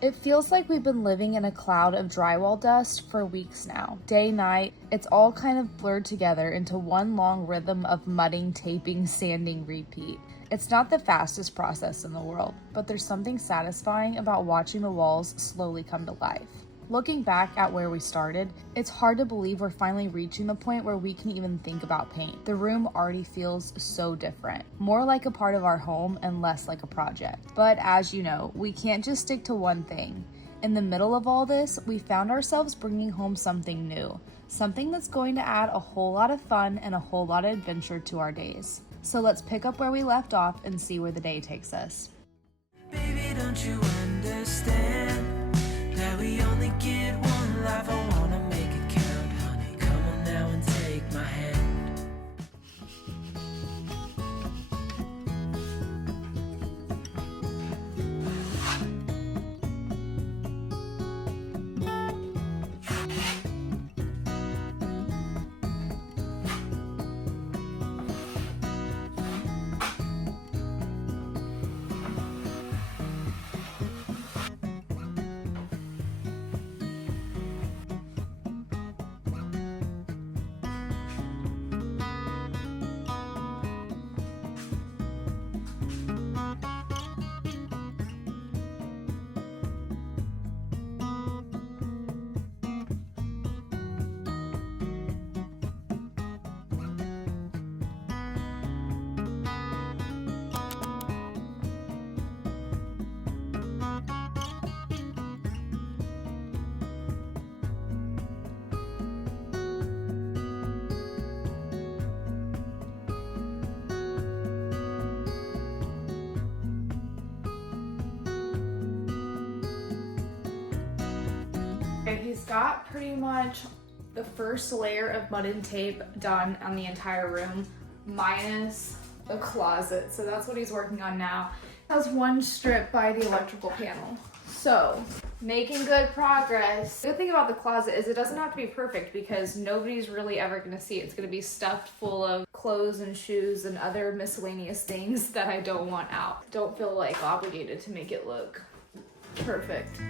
It feels like we've been living in a cloud of drywall dust for weeks now. Day, night, it's all kind of blurred together into one long rhythm of mudding, taping, sanding, repeat. It's not the fastest process in the world, but there's something satisfying about watching the walls slowly come to life. Looking back at where we started, it's hard to believe we're finally reaching the point where we can even think about paint. The room already feels so different, more like a part of our home and less like a project. But as you know, we can't just stick to one thing. In the middle of all this, we found ourselves bringing home something new, something that's going to add a whole lot of fun and a whole lot of adventure to our days. So let's pick up where we left off and see where the day takes us. Baby, don't you understand that we only get one life? I wanna make it count, honey. Come on now and take my hand. He's got pretty much the first layer of mud and tape done on the entire room, minus the closet. So that's what he's working on now. Has one strip by the electrical panel. So, making good progress. The good thing about the closet is it doesn't have to be perfect because nobody's really ever gonna see it. It's gonna be stuffed full of clothes and shoes and other miscellaneous things that I don't want out. Don't feel like obligated to make it look perfect.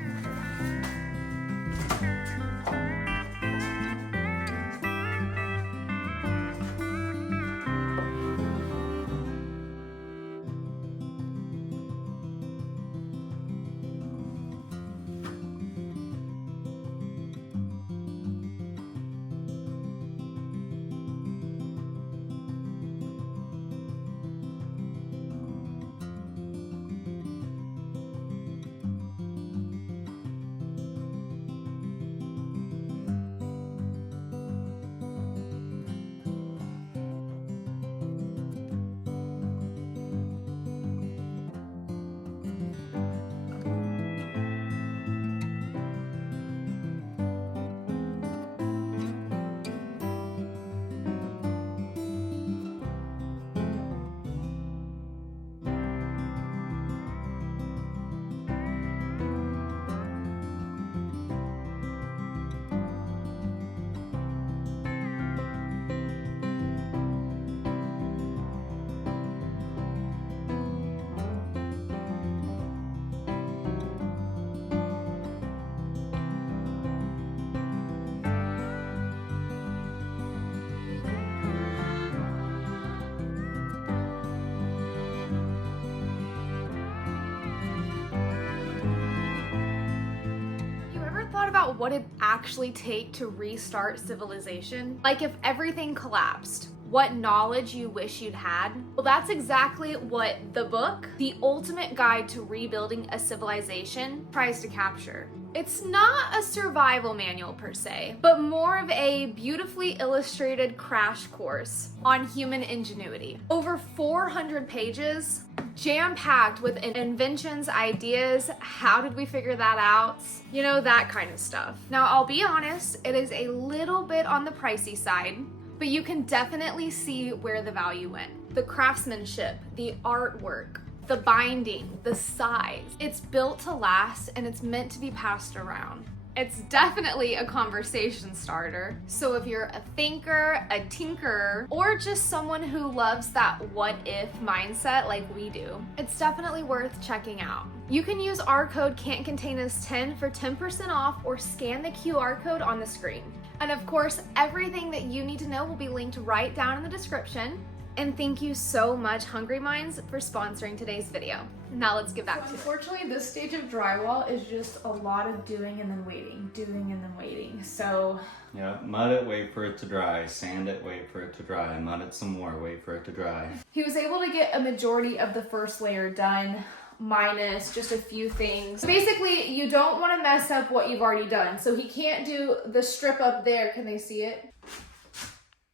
About what it actually take to restart civilization? Like if everything collapsed, what knowledge you wish you'd had? Well, that's exactly what the book, The Ultimate Guide to Rebuilding a Civilization, tries to capture. It's not a survival manual per se, but more of a beautifully illustrated crash course on human ingenuity. Over 400 pages, jam-packed with inventions, ideas, how did we figure that out? You know, that kind of stuff. Now, I'll be honest, it is a little bit on the pricey side, but you can definitely see where the value went. The craftsmanship, the artwork, the binding, the size. It's built to last and it's meant to be passed around. It's definitely a conversation starter. So if you're a thinker, a tinkerer, or just someone who loves that what if mindset like we do, it's definitely worth checking out. You can use our code CAN'TCONTAIN10 for 10% off or scan the QR code on the screen. And of course, everything that you need to know will be linked right down in the description. And thank you so much, Hungry Minds, for sponsoring today's video. Now let's get back to it. Unfortunately, this stage of drywall is just a lot of doing and then waiting, doing and then waiting. So yeah, mud it, wait for it to dry. Sand it, wait for it to dry. Mud it some more, wait for it to dry. He was able to get a majority of the first layer done, minus just a few things. Basically, you don't want to mess up what you've already done. So he can't do the strip up there. Can they see it?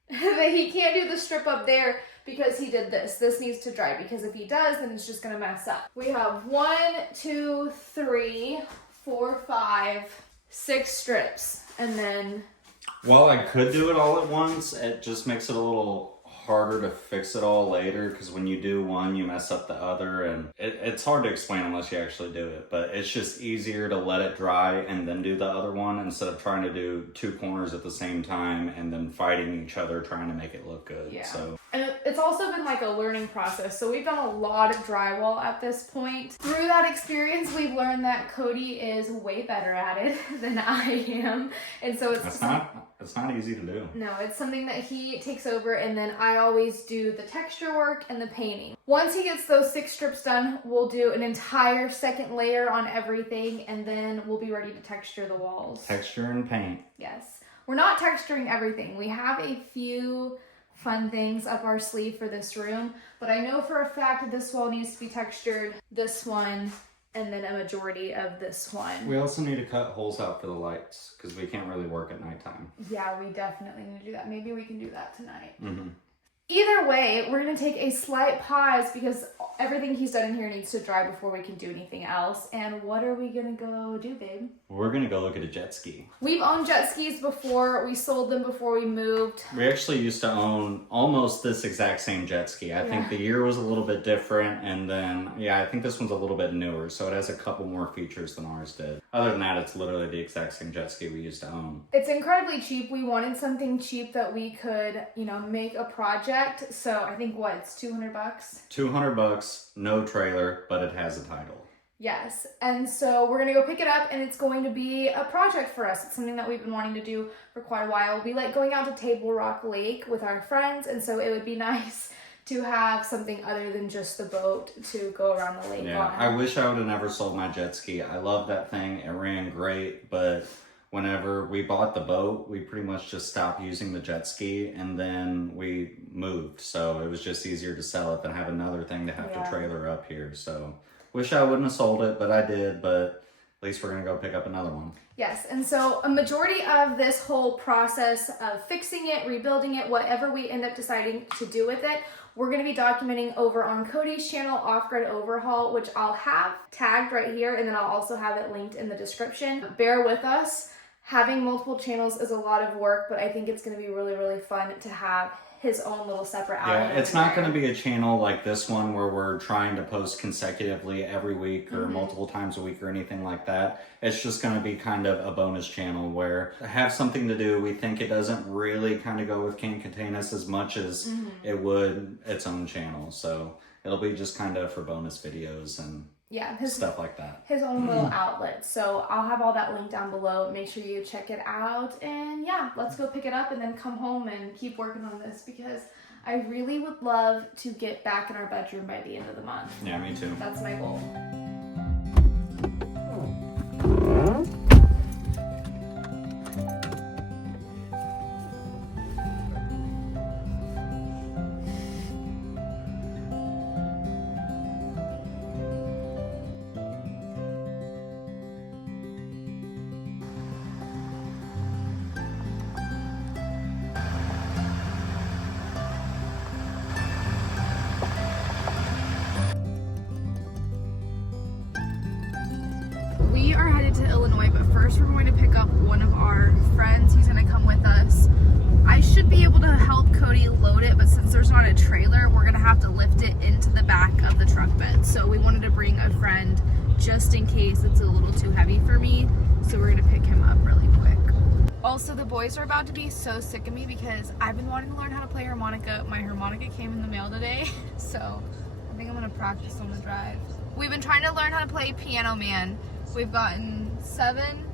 He can't do the strip up there because he did this. This needs to dry, because if he does, then it's just gonna mess up. We have 1, 2, 3, 4, 5, 6 strips, and then... While I could do it all at once, it just makes it a little harder to fix it all later, because when you do one, you mess up the other, and it's hard to explain unless you actually do it, but it's just easier to let it dry and then do the other one instead of trying to do 2 corners at the same time and then fighting each other trying to make it look good. Yeah. So. And it's also been like a learning process. So we've done a lot of drywall at this point. Through that experience, we've learned that Cody is way better at it than I am. And so it's not easy to do. No, it's something that he takes over, and then I always do the texture work and the painting. Once he gets those 6 strips done, we'll do an entire second layer on everything, and then we'll be ready to texture the walls. Texture and paint. Yes. We're not texturing everything. We have a few fun things up our sleeve for this room, but I know for a fact that this wall needs to be textured, this one, and then a majority of this one. We also need to cut holes out for the lights, because we can't really work at nighttime. Yeah, we definitely need to do that. Maybe we can do that tonight. Mm-hmm. Either way, we're going to take a slight pause because everything he's done in here needs to dry before we can do anything else. And what are we going to go do, babe? We're going to go look at a jet ski. We've owned jet skis before. We sold them before we moved. We actually used to own almost this exact same jet ski. I think the year was a little bit different, and then, yeah, I think this one's a little bit newer, so it has a couple more features than ours did. Other than that, it's literally the exact same jet ski we used to own. It's incredibly cheap. We wanted something cheap that we could, make a project. So I think it's $200? $200, no trailer, but it has a title. Yes, and so we're gonna go pick it up, and it's going to be a project for us. It's something that we've been wanting to do for quite a while. We like going out to Table Rock Lake with our friends, and so it would be nice to have something other than just the boat to go around the lake on. I wish I would have never sold my jet ski. I love that thing. It ran great, but whenever we bought the boat, we pretty much just stopped using the jet ski, and then we moved. So it was just easier to sell it than have another thing to have to trailer up here. So wish I wouldn't have sold it, but I did. But at least we're going to go pick up another one. Yes, and so a majority of this whole process of fixing it, rebuilding it, whatever we end up deciding to do with it, we're going to be documenting over on Cody's channel, Offgrid Overhaul, which I'll have tagged right here, and then I'll also have it linked in the description. Bear with us. Having multiple channels is a lot of work, but I think it's going to be really, really fun to have his own little separate outlet. Yeah, it's not going to be a channel like this one where we're trying to post consecutively every week or multiple times a week or anything like that. It's just going to be kind of a bonus channel where I have something to do. We think it doesn't really kind of go with Can Contain Us as much as it would its own channel. So it'll be just kind of for bonus videos and stuff like that. His own little outlet. So I'll have all that linked down below. Make sure you check it out. And yeah, let's go pick it up and then come home and keep working on this, because I really would love to get back in our bedroom by the end of the month. Yeah, me too. That's my goal. We are headed to Illinois, but first we're going to pick up one of our friends. He's going to come with us. I should be able to help Cody load it, but since there's not a trailer, we're going to have to lift it into the back of the truck bed. So we wanted to bring a friend just in case it's a little too heavy for me. So we're going to pick him up really quick. Also, the boys are about to be so sick of me because I've been wanting to learn how to play harmonica. My harmonica came in the mail today, so I think I'm going to practice on the drive. We've been trying to learn how to play Piano Man. We've gotten seven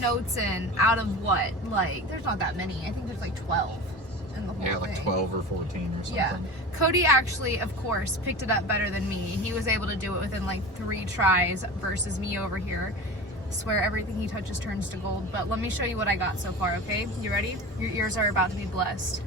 notes in out of what? Like, there's not that many. I think there's like 12 in the whole thing. Like 12 or 14 or something. Yeah. Cody actually, of course, picked it up better than me. He was able to do it within like 3 tries versus me over here. I swear everything he touches turns to gold. But let me show you what I got so far, okay? You ready? Your ears are about to be blessed.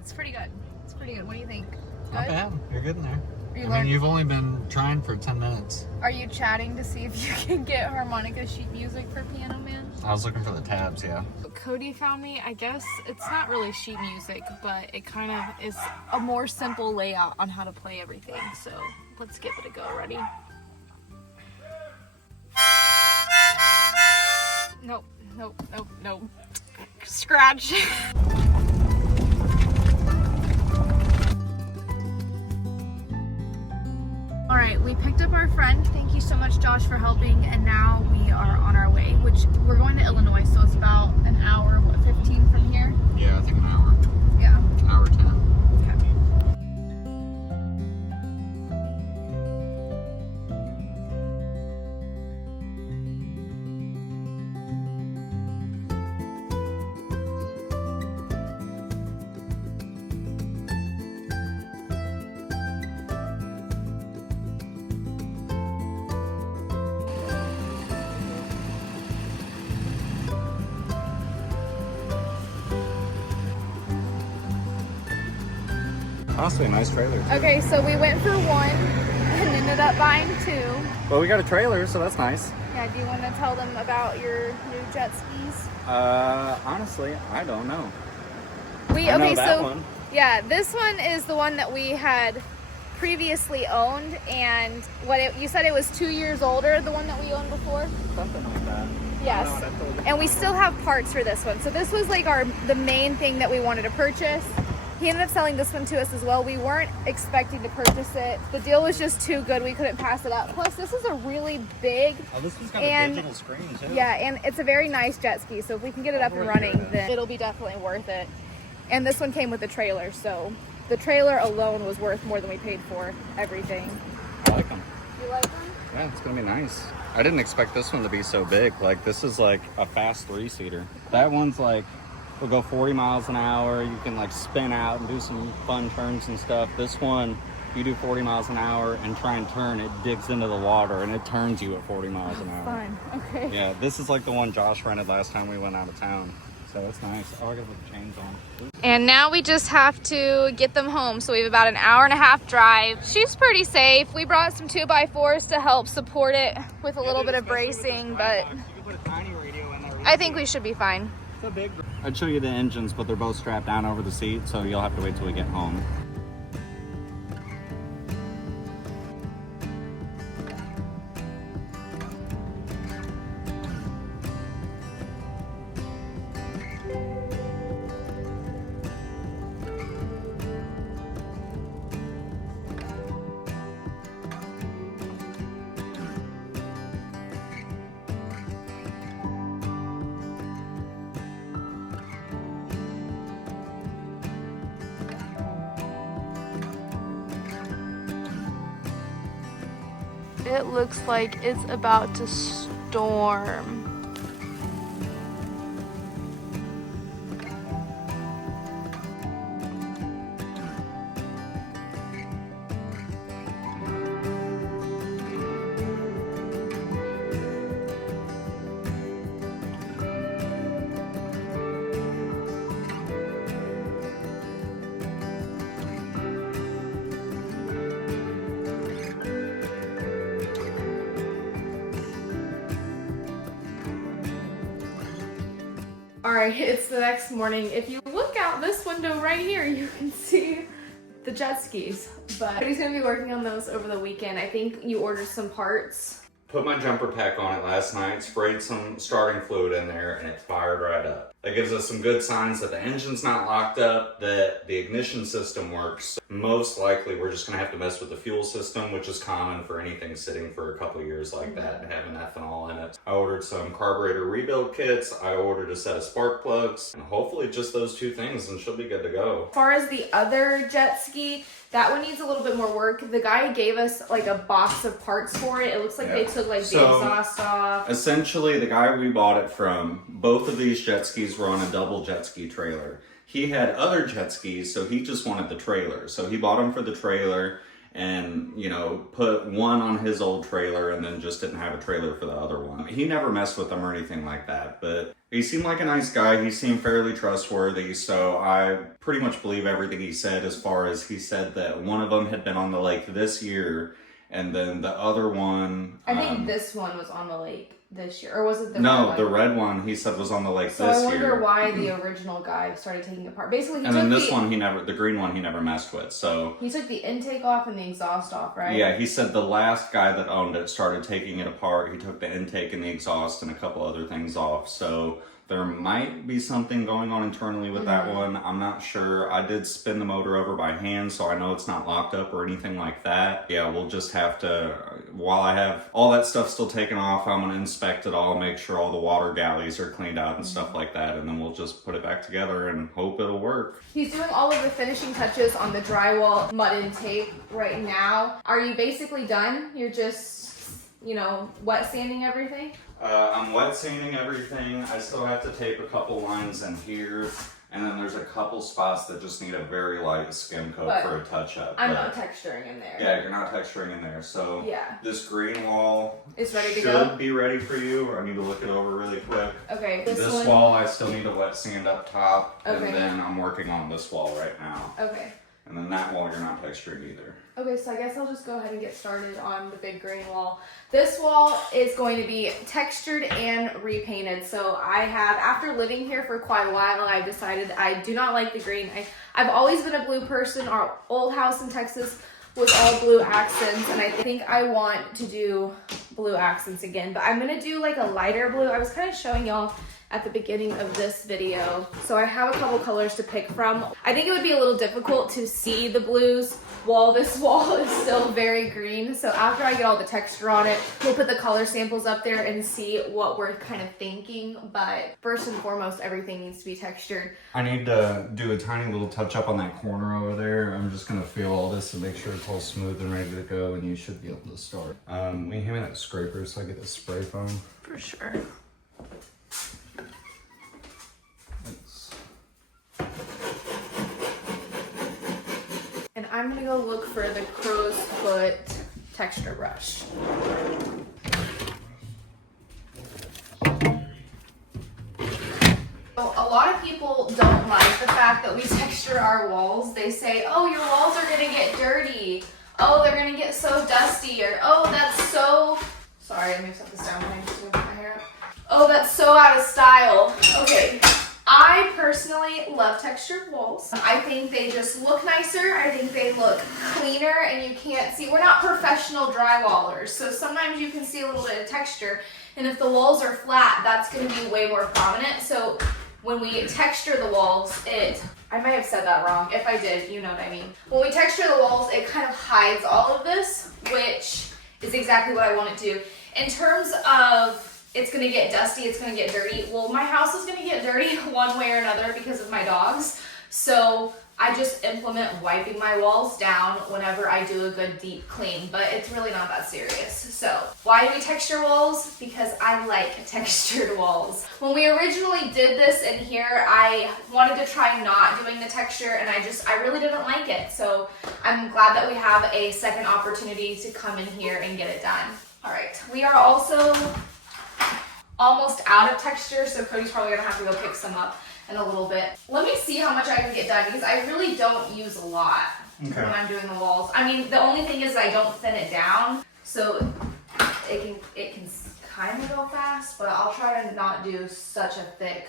It's pretty good. It's pretty good. What do you think? Not Good? bad. You're good in there. You I learned- mean, you've only been trying for 10 minutes. Are you chatting to see if you can get harmonica sheet music for Piano Man? I was looking for the tabs, yeah. Cody found me, I guess it's not really sheet music, but it kind of is a more simple layout on how to play everything. So let's give it a go. Ready? Nope, nope, nope, nope. Scratch. All right, we picked up our friend. Thank you so much, Josh, for helping. And now we are on our way, which we're going to Illinois. So it's about an hour, what, 15 from here? Yeah, I think an hour. Yeah. Hour 10. Okay. Honestly, a nice trailer. Okay, so we went for one and ended up buying 2. Well, we got a trailer, so that's nice. Yeah, do you want to tell them about your new jet skis? Honestly, I don't know. We I know okay, that so one. yeah, this one is the one that we had previously owned, and you said it was 2 years older, the one that we owned before? Something like that. Yes. I don't know, that's totally And we still have parts for this one. So this was like the main thing that we wanted to purchase. He ended up selling this one to us as well. We weren't expecting to purchase it. The deal was just too good. We couldn't pass it up. Plus, this is a really big, Oh, this one's got and- a digital screen too. yeah, and it's a very nice jet ski. So if we can get it up and running, then it'll be definitely worth it. And this one came with a trailer. So the trailer alone was worth more than we paid for everything. I like them. You like them? Yeah, it's gonna be nice. I didn't expect this one to be so big. Like, this is like a fast 3-seater. That one's like, will go 40 miles an hour. You can like spin out and do some fun turns and stuff. This one, you do 40 miles an hour and try and turn, it digs into the water and it turns you at 40 miles an hour. Fine. Okay. Yeah, this is like the one Josh rented last time we went out of town. So it's nice. Oh, I gotta put the chains on. And now we just have to get them home. So we have about an hour and a half drive. She's pretty safe. We brought some 2x4s to help support it with a little bit of bracing, but You can put a tiny radio in there. I think we should be fine. It's a big. I'd show you the engines, but they're both strapped down over the seat, so you'll have to wait till we get home. It looks like it's about to storm. Alright, it's the next morning. If you look out this window right here, you can see the jet skis. But he's gonna be working on those over the weekend. I think you ordered some parts Put my jumper pack on it last night, sprayed some starting fluid in there, and it fired right up. That gives us some good signs that the engine's not locked up, that the ignition system works. Most likely, we're just gonna have to mess with the fuel system, which is common for anything sitting for a couple years like that and having ethanol in it. I ordered some carburetor rebuild kits, I ordered a set of spark plugs, and hopefully just those two things and she'll be good to go. As far as the other jet ski, that one needs a little bit more work. The guy gave us like a box of parts for it. It looks like they took like the exhaust off. Essentially, the guy we bought it from, both of these jet skis were on a double jet ski trailer. He had other jet skis, so he just wanted the trailer. So he bought them for the trailer and, you know, put one on his old trailer and then just didn't have a trailer for the other one. He never messed with them or anything like that, but he seemed like a nice guy. He seemed fairly trustworthy, so I pretty much believe everything he said, as far as he said that one of them had been on the lake this year, and then the other one... I think this one was on the lake this year, or was it the No, red one? the red one he said was on the lake this year. So I wonder why the original guy started taking it apart. Basically, and then this one, the green one, he never messed with, so... He took the intake off and the exhaust off, right? Yeah, he said the last guy that owned it started taking it apart. He took the intake and the exhaust and a couple other things off, so... There might be something going on internally with that one. I'm not sure. I did spin the motor over by hand, so I know it's not locked up or anything like that. Yeah, we'll just have to, while I have all that stuff still taken off, I'm going to inspect it all, make sure all the water galleys are cleaned out and stuff like that, and then we'll just put it back together and hope it'll work. He's doing all of the finishing touches on the drywall mud and tape right now. Are you basically done? You're just, you know, wet sanding everything? I'm wet sanding everything. I still have to tape a couple lines in here, and then there's a couple spots that just need a very light skim coat for a touch-up. I'm not texturing in there. Yeah, you're not texturing in there. So this green wall is ready to go. Should be ready for you. I need to look it over really quick. Okay. This wall I still need to wet sand up top, okay. and then I'm working on this wall right now. Okay. And then that wall you're not texturing either. Okay, so I guess I'll just go ahead and get started on the big green wall. This wall is going to be textured and repainted. So I have, after living here for quite a while, I decided I do not like the green. I've always been a blue person. Our old house in Texas was all blue accents, and I think I want to do blue accents again. But I'm gonna do like a lighter blue. I was kind of showing y'all at the beginning of this video. So I have a couple colors to pick from. I think it would be a little difficult to see the blues while this wall is still very green. So after I get all the texture on it, we'll put the color samples up there and see what we're kind of thinking. But first and foremost, everything needs to be textured. I need to do a tiny little touch up on that corner over there. I'm just gonna feel all this and make sure it's all smooth and ready to go, and you should be able to start. Will you hand me that scraper so I get the spray foam? For sure. And I'm gonna go look for the crow's foot texture brush. So a lot of people don't like the fact that we texture our walls. They say, oh, your walls are gonna get dirty. Oh, they're gonna get so dusty. Or, oh, that's so... Sorry, I mixed up the sound when I just moved my hair up. Oh, that's so out of style. Okay. I personally love textured walls. I think they just look nicer. I think they look cleaner, and you can't see. We're not professional drywallers, so sometimes you can see a little bit of texture, and if the walls are flat, that's going to be way more prominent. So when we texture the walls, I might have said that wrong. If I did, you know what I mean. When we texture the walls, it kind of hides all of this, which is exactly what I want it to. In terms of it's gonna get dusty, it's gonna get dirty. Well, my house is gonna get dirty one way or another because of my dogs. So I just implement wiping my walls down whenever I do a good deep clean, but it's really not that serious. So why do we texture walls? Because I like textured walls. When we originally did this in here, I wanted to try not doing the texture, and I really didn't like it. So I'm glad that we have a second opportunity to come in here and get it done. All right, we are also almost out of texture, so Cody's probably gonna have to go pick some up in a little bit. Let me see how much I can get done, because I really don't use a lot when I'm doing the walls. I mean, the only thing is I don't thin it down, so it can kind of go fast, but I'll try to not do such a thick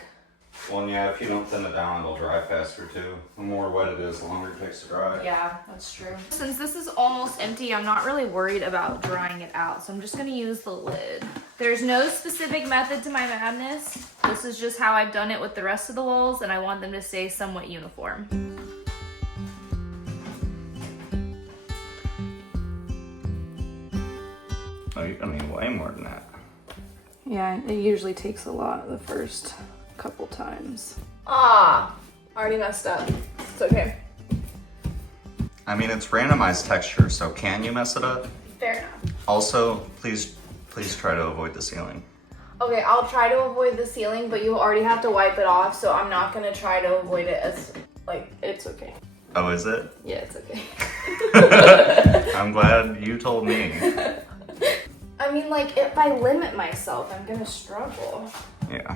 Well, and yeah, if you don't thin it down, it'll dry faster too. The more wet it is, the longer it takes to dry. Yeah, that's true. Since this is almost empty, I'm not really worried about drying it out, so I'm just gonna use the lid. There's no specific method to my madness. This is just how I've done it with the rest of the walls, and I want them to stay somewhat uniform. Oh, you're gonna need way more than that. Yeah, it usually takes a lot the first couple times. Ah, already messed up. It's okay. I mean, it's randomized texture, so can you mess it up? Fair enough. Also, please try to avoid the ceiling. Okay, I'll try to avoid the ceiling, but you already have to wipe it off, so I'm not gonna try to avoid it as, like, it's okay. Oh, is it? Yeah, it's okay. I'm glad you told me. I mean, like, if I limit myself, I'm gonna struggle. Yeah.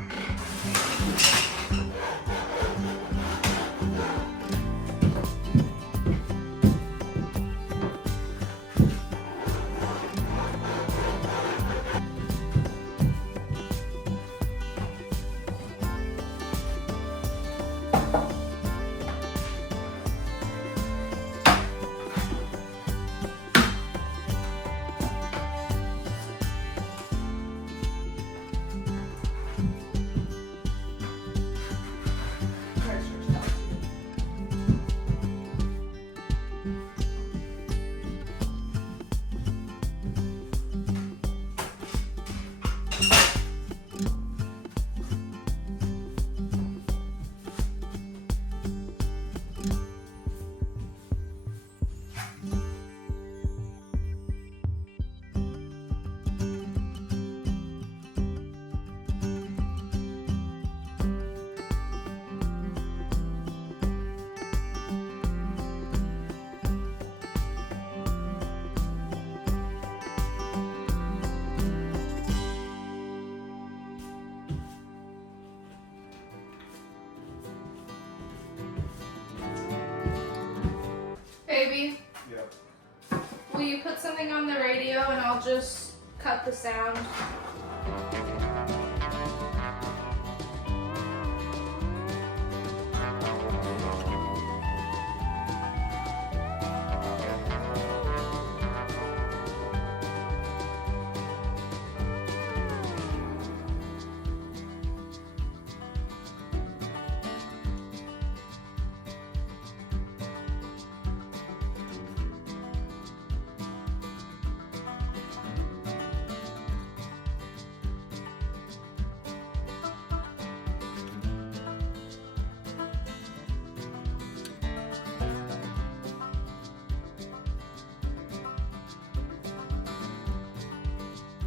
Baby? Yep. Will you put something on the radio and I'll just cut the sound?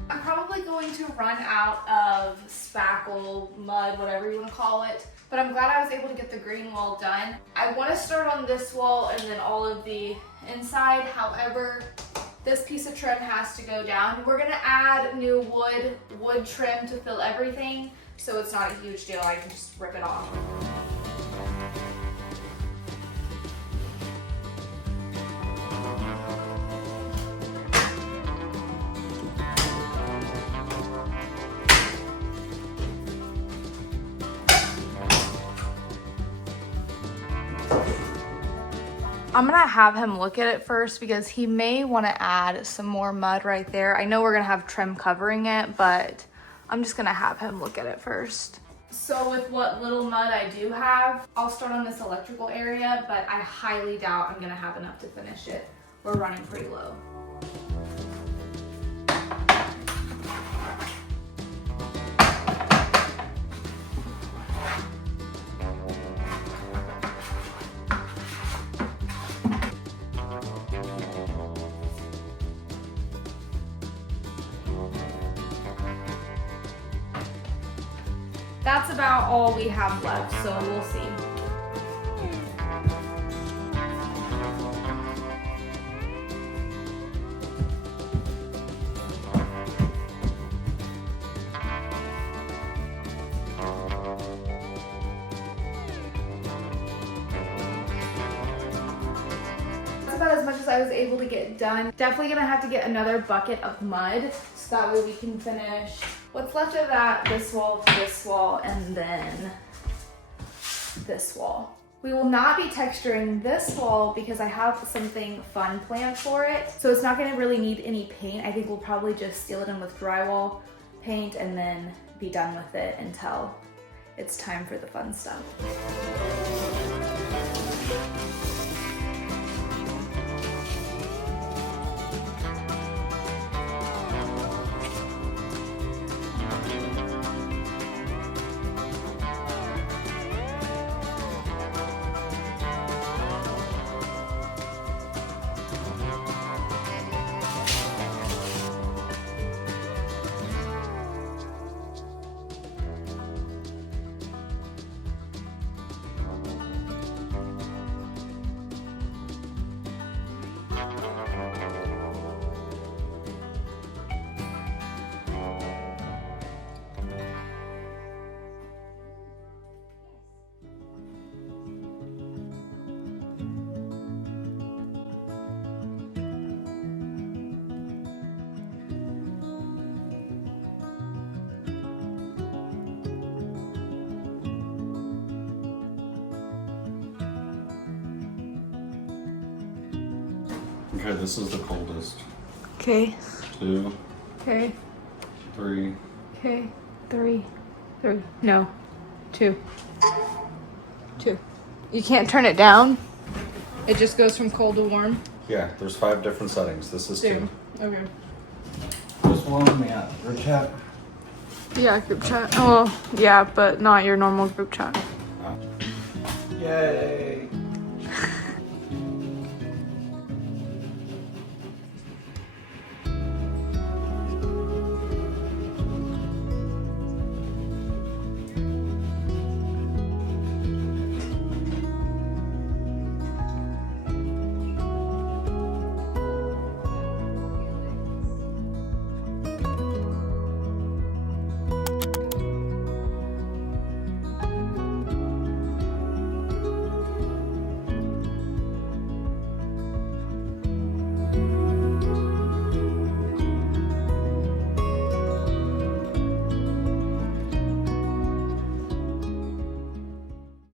I'm probably going to run out of spackle, mud, whatever you want to call it, but I'm glad I was able to get the green wall done. I want to start on this wall and then all of the inside. However, this piece of trim has to go down. We're going to add new wood trim to fill everything, so it's not a huge deal. I can just rip it off. I'm gonna have him look at it first because he may want to add some more mud right there. I know we're gonna have trim covering it, but I'm just gonna have him look at it first. So with what little mud I do have, I'll start on this electrical area, but I highly doubt I'm gonna have enough to finish it. We're running pretty low. That's about all we have left, so we'll see. That's about as much as I was able to get done. Definitely gonna have to get another bucket of mud so that way we can finish what's left of that, this wall, and then this wall. We will not be texturing this wall because I have something fun planned for it. So it's not gonna really need any paint. I think we'll probably just seal it in with drywall paint and then be done with it until it's time for the fun stuff. Okay, this is the coldest. Okay. 2, Okay. 3. Okay. 3. No. 2. You can't turn it down? It just goes from cold to warm? Yeah, there's 5 different settings. This is 2. Okay. This one, yeah, group chat. Yeah, group chat. Oh, yeah, but not your normal group chat. Yay!